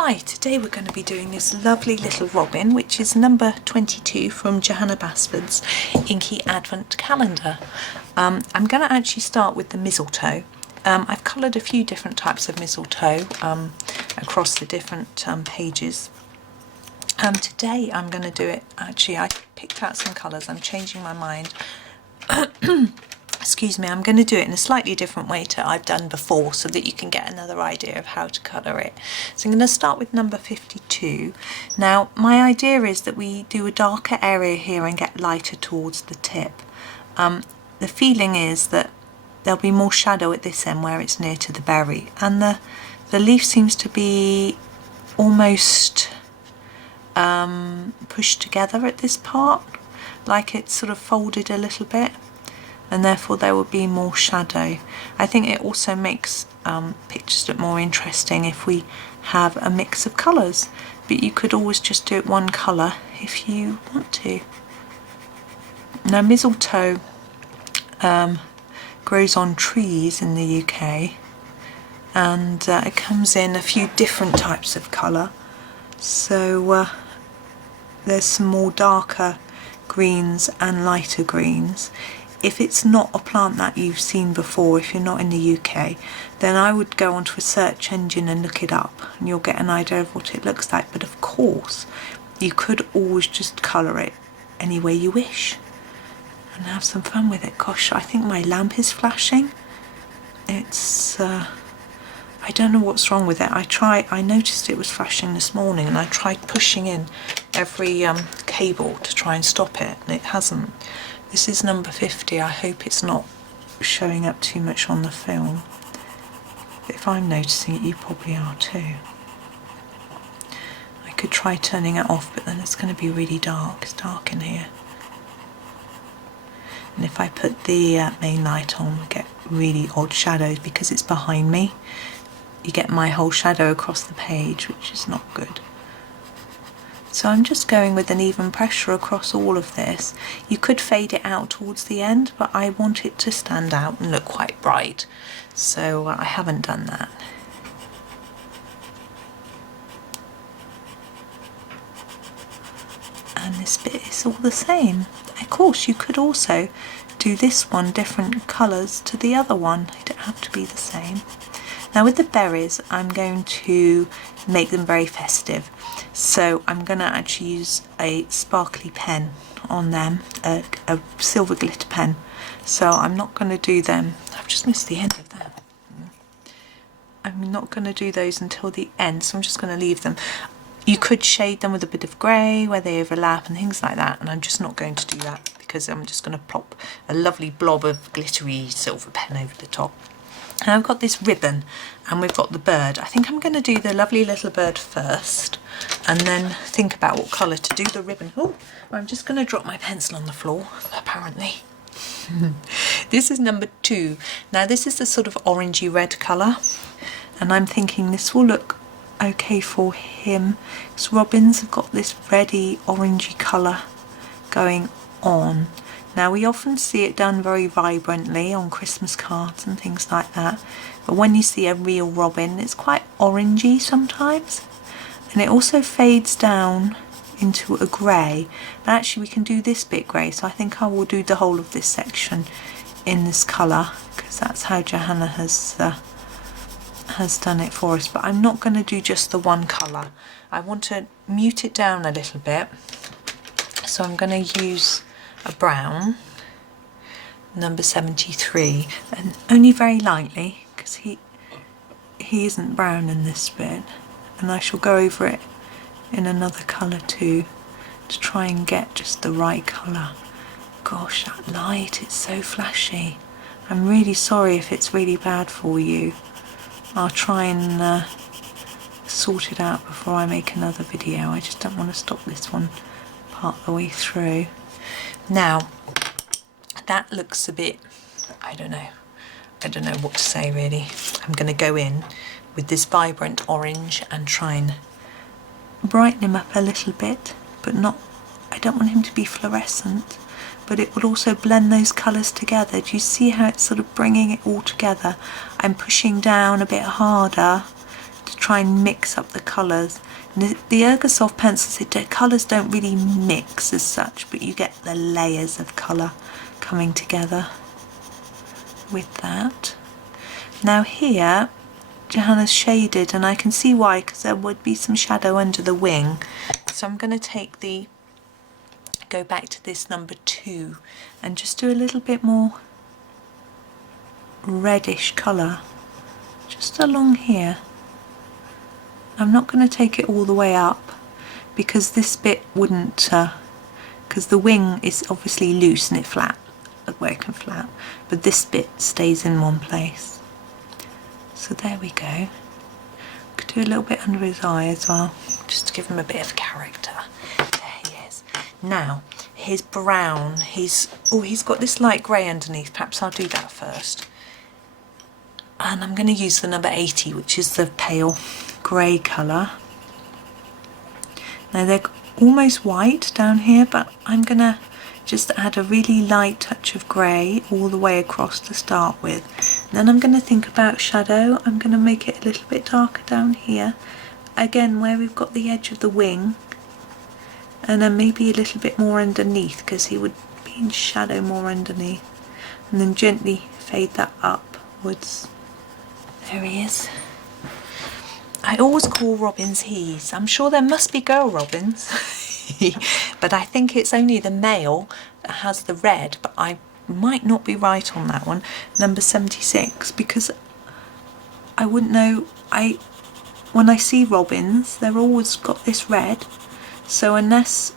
Hi, today we're going to be doing this lovely little robin, which is number 22 from Johanna Basford's Inky Advent Calendar. I'm going to actually start with the mistletoe. I've coloured a few different types of mistletoe across the different pages. Today I'm going to do it, actually I picked out some colours, I'm changing my mind. Excuse me, I'm going to do it in a slightly different way to I've done before so that you can get another idea of how to colour it. So I'm going to start with number 52. Now my idea is that we do a darker area here and get lighter towards the tip. The feeling is that there'll be more shadow at this end where it's near to the berry, and the leaf seems to be almost pushed together at this part, like it's sort of folded a little bit, and therefore there will be more shadow. I think it also makes pictures look more interesting if we have a mix of colours, but you could always just do it one colour if you want to. Now mistletoe grows on trees in the UK, and it comes in a few different types of colour. So there's some more darker greens and lighter greens. If it's not a plant that you've seen before, if you're not in the UK, then I would go onto a search engine and look it up and you'll get an idea of what it looks like. But of course you could always just colour it any way you wish and have some fun with it. Gosh, I think my lamp is flashing. It's I don't know what's wrong with it. I noticed it was flashing this morning and I tried pushing in every cable to try and stop it, and it hasn't. This is number 50. I hope it's not showing up too much on the film. But if I'm noticing it, you probably are too. I could try turning it off, but then it's going to be really dark. It's dark in here. And if I put the main light on, we get really odd shadows because it's behind me. You get my whole shadow across the page, which is not good. So I'm just going with an even pressure across all of this. You could fade it out towards the end, but I want it to stand out and look quite bright, so I haven't done that. And this bit is all the same. Of course you could also do this one different colours to the other one, they don't have to be the same. Now with the berries I'm going to make them very festive, so I'm going to actually use a sparkly pen on them, a silver glitter pen. So I'm not going to do them, I've just missed the end of that. I'm not going to do those until the end, so I'm just going to leave them. You could shade them with a bit of grey where they overlap and things like that, and I'm just not going to do that because I'm just going to plop a lovely blob of glittery silver pen over the top. And I've got this ribbon and we've got the bird. I think I'm going to do the lovely little bird first and then think about what colour to do the ribbon. Oh, I'm just going to drop my pencil on the floor, apparently. This is number 2. Now this is the sort of orangey red colour, and I'm thinking this will look okay for him because robins have got this reddy orangey colour going on. Now we often see it done very vibrantly on Christmas cards and things like that, but when you see a real robin it's quite orangey sometimes, and it also fades down into a grey, but actually we can do this bit grey, so I think I will do the whole of this section in this colour because that's how Johanna has done it for us. But I'm not going to do just the one colour, I want to mute it down a little bit, so I'm going to use a brown, number 73, and only very lightly because he isn't brown in this bit, and I shall go over it in another colour too to try and get just the right colour. Gosh, that light, it's so flashy. I'm really sorry if it's really bad for you. I'll try and sort it out before I make another video. I just don't want to stop this one part the way through. Now that looks a bit, I don't know what to say really. I'm going to go in with this vibrant orange and try and brighten him up a little bit, but not, I don't want him to be fluorescent, but it will also blend those colours together. Do you see how it's sort of bringing it all together? I'm pushing down a bit harder to try and mix up the colours. And the Ergosoft pencils, the colours don't really mix as such, but you get the layers of colour coming together with that. Now here, Johanna's shaded, and I can see why, because there would be some shadow under the wing. So I'm going to go back to this number 2 and just do a little bit more reddish colour just along here. I'm not going to take it all the way up because this bit wouldn't, because the wing is obviously loose and it working flat, but this bit stays in one place. So there we go. Could do a little bit under his eye as well, just to give him a bit of character. There he is. Now his brown, he's got this light grey underneath. Perhaps I'll do that first. And I'm going to use the number 80, which is the pale grey colour. Now they're almost white down here, but I'm going to just add a really light touch of grey all the way across to start with. And then I'm going to think about shadow. I'm going to make it a little bit darker down here. Again, where we've got the edge of the wing. And then maybe a little bit more underneath, because he would be in shadow more underneath. And then gently fade that upwards. There he is. I always call robins he's. I'm sure there must be girl robins, but I think it's only the male that has the red, but I might not be right on that one. Number 76, because I wouldn't know. When I see robins, they're always got this red. So unless,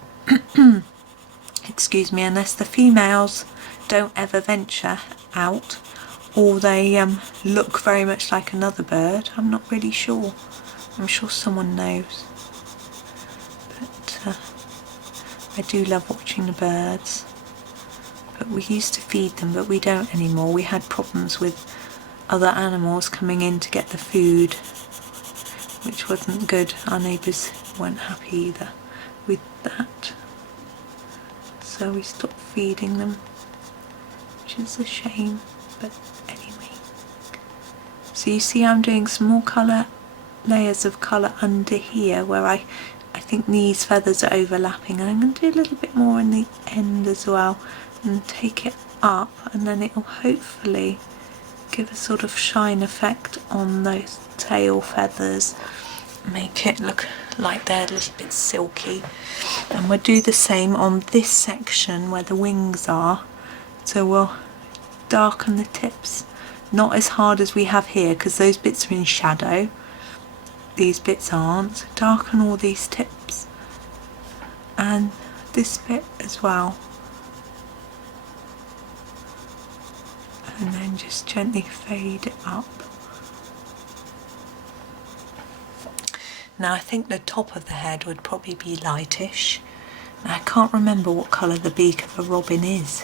excuse me, unless the females don't ever venture out, or they look very much like another bird, I'm not really sure. I'm sure someone knows. But I do love watching the birds. But we used to feed them, but we don't anymore. We had problems with other animals coming in to get the food, which wasn't good. Our neighbours weren't happy either with that. So we stopped feeding them, which is a shame. But anyway, so you see I'm doing some more colour, layers of colour under here where I think these feathers are overlapping, and I'm going to do a little bit more in the end as well and take it up, and then it will hopefully give a sort of shine effect on those tail feathers, make it look like they're a little bit silky. And we'll do the same on this section where the wings are, so we'll darken the tips, not as hard as we have here because those bits are in shadow, these bits aren't. So darken all these tips and this bit as well, and then just gently fade it up. Now I think the top of the head would probably be lightish. Now I can't remember what colour the beak of a robin is,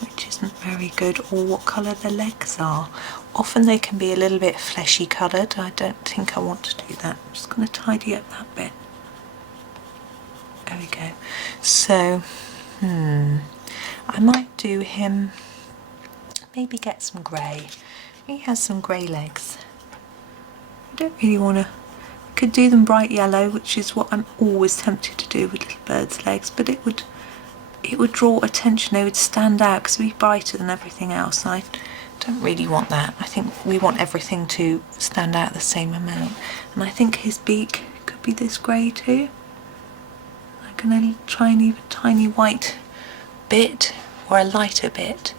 which isn't very good, or what colour the legs are. Often they can be a little bit fleshy coloured. I don't think I want to do that. I'm just going to tidy up that bit. There we go. So, I might do him, maybe get some grey. He has some grey legs. I don't really want to, could do them bright yellow, which is what I'm always tempted to do with little birds' legs, but it would draw attention. They would stand out because it would be brighter than everything else. I don't really want that. I think we want everything to stand out the same amount. And I think his beak could be this grey too. I'm going to try and leave a tiny white bit or a lighter bit.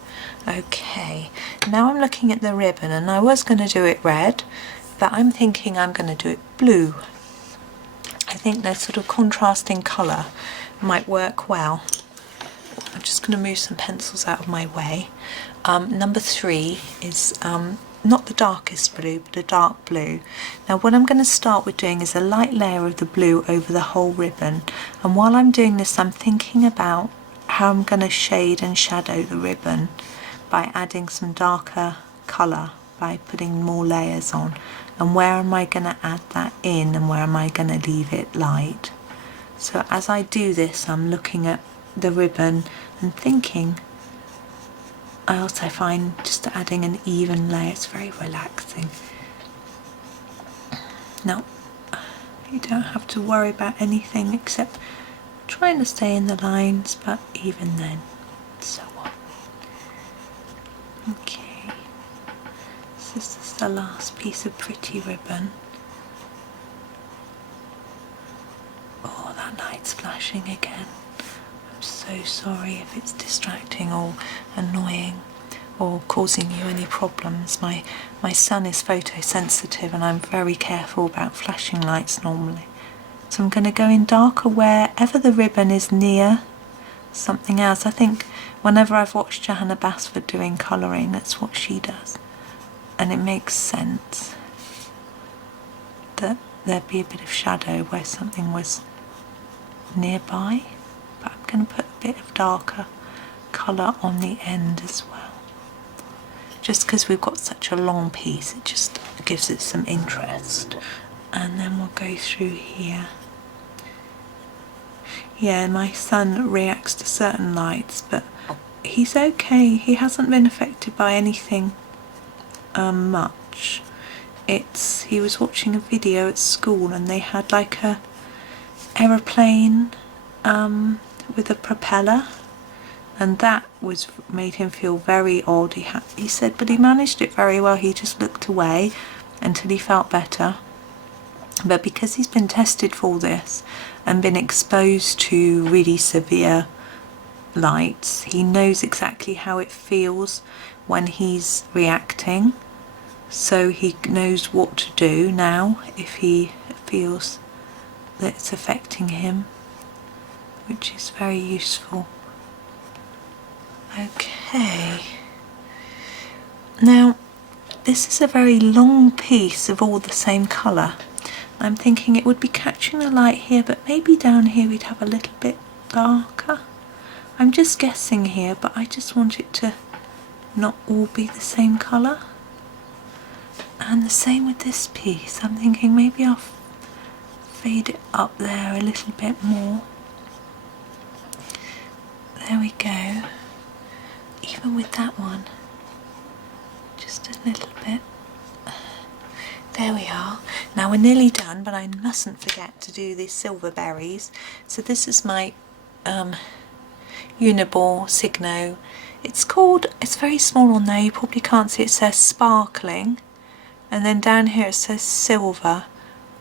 Okay, now I'm looking at the ribbon, and I was going to do it red, but I'm thinking I'm going to do it blue. I think that sort of contrasting colour might work well. I'm just going to move some pencils out of my way. Number 3 is not the darkest blue, but a dark blue. Now what I'm going to start with doing is a light layer of the blue over the whole ribbon, and while I'm doing this I'm thinking about how I'm going to shade and shadow the ribbon by adding some darker colour, by putting more layers on, and where am I going to add that in and where am I going to leave it light. So as I do this I'm looking at the ribbon and thinking. I also find just adding an even layer is very relaxing. No, you don't have to worry about anything except trying to stay in the lines, but even then, so on. Okay, so this is the last piece of pretty ribbon. Oh, that light's flashing again. I'm so sorry if it's distracting or annoying or causing you any problems. My son is photosensitive and I'm very careful about flashing lights normally. So I'm going to go in darker wherever the ribbon is near something else. I think whenever I've watched Johanna Basford doing colouring, that's what she does. And it makes sense that there'd be a bit of shadow where something was nearby. But I'm going to put a bit of darker colour on the end as well. Just because we've got such a long piece, it just gives it some interest. And then we'll go through here. Yeah, my son reacts to certain lights, but he's okay. He hasn't been affected by anything much. He was watching a video at school and they had like a aeroplane with a propeller, and that made him feel very odd. He said, but he managed it very well. He just looked away until he felt better. But because he's been tested for this and been exposed to really severe lights, he knows exactly how it feels when he's reacting. So he knows what to do now if he feels that it's affecting him, which is very useful. Okay. Now, this is a very long piece of all the same colour. I'm thinking it would be catching the light here, but maybe down here we'd have a little bit darker. I'm just guessing here, but I just want it to not all be the same colour. And the same with this piece. I'm thinking maybe I'll fade it up there a little bit more. There we go. Even with that one, just a little bit. There we are. Now we're nearly done, but I mustn't forget to do these silver berries. So this is my Uniball Signo. It's very small on there, you probably can't see, it says sparkling, and then down here it says silver,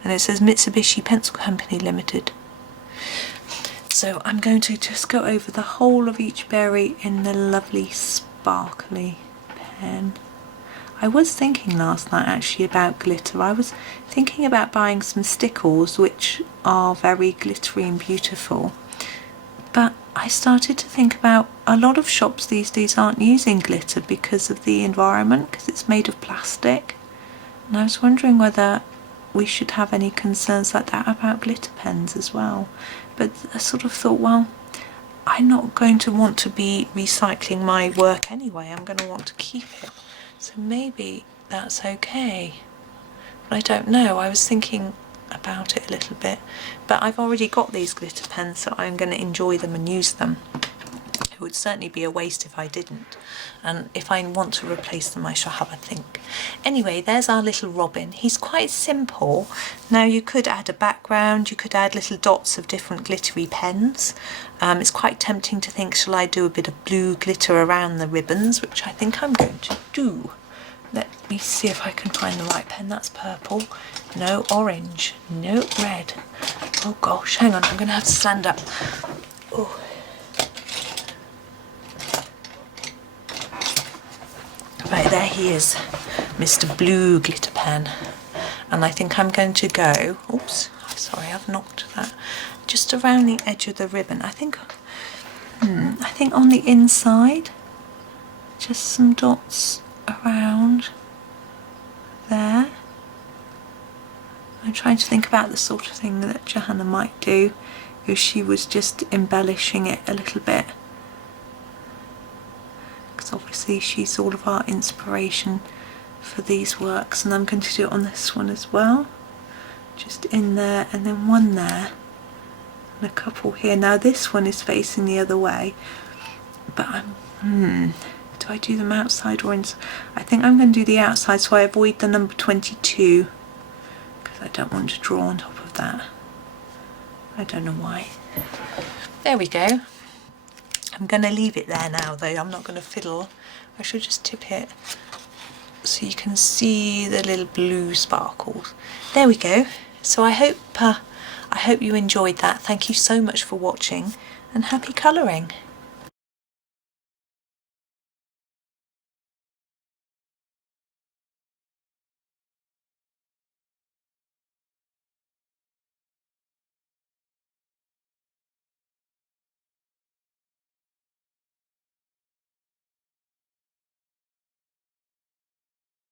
and it says Mitsubishi Pencil Company Limited. So I'm going to just go over the whole of each berry in the lovely sparkly pen. I was thinking last night actually about glitter. I was thinking about buying some stickles which are very glittery and beautiful. But I started to think about a lot of shops these days aren't using glitter because of the environment, because it's made of plastic. And I was wondering whether we should have any concerns like that about glitter pens as well. But I sort of thought, well, I'm not going to want to be recycling my work anyway. I'm going to want to keep it. So maybe that's okay. But I don't know. I was thinking about it a little bit. But I've already got these glitter pens, so I'm going to enjoy them and use them. It would certainly be a waste if I didn't. And if I want to replace them, I shall have a think. Anyway, there's our little robin. He's quite simple. Now you could add a background, you could add little dots of different glittery pens. It's quite tempting to think, shall I do a bit of blue glitter around the ribbons, which I think I'm going to do. Let me see if I can find the right pen. That's purple. No, orange. No, red. Oh gosh, hang on, I'm going to have to stand up. Oh. Right, there he is, Mr. Blue Glitter Pen. And I think I'm going to go, oops, sorry, I've knocked that, just around the edge of the ribbon. I think on the inside, just some dots around there. I'm trying to think about the sort of thing that Johanna might do if she was just embellishing it a little bit. Obviously she's all of our inspiration for these works, and I'm going to do it on this one as well, just in there, and then one there and a couple here. Now this one is facing the other way, but do I do them outside or inside? I think I'm going to do the outside so I avoid the number 22, because I don't want to draw on top of that. I don't know why. There we go. I'm going to leave it there now though, I'm not going to fiddle. I should just tip it so you can see the little blue sparkles. There we go. So I hope you enjoyed that. Thank you so much for watching and happy colouring.